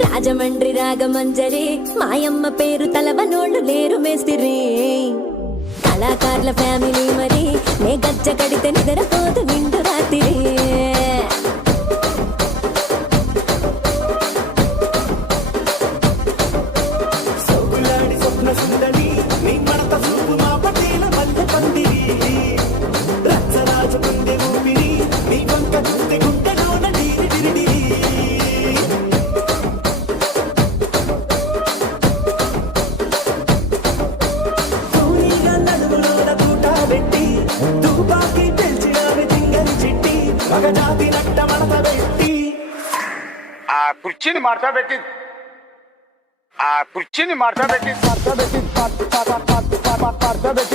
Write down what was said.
రాజమండ్రి రాగమంజరి మాయమ్మ పేరు తలవనోళ్ళు లేరు మేస్తిరి కళాకారుల ఫ్యామిలీ మరి నే గజ్జ కడితే నిద్రపోదు నిండు రాత్రి ఆ కుర్చీని మార్చబెట్టి ఆ కుర్చీని మార్చబెట్టి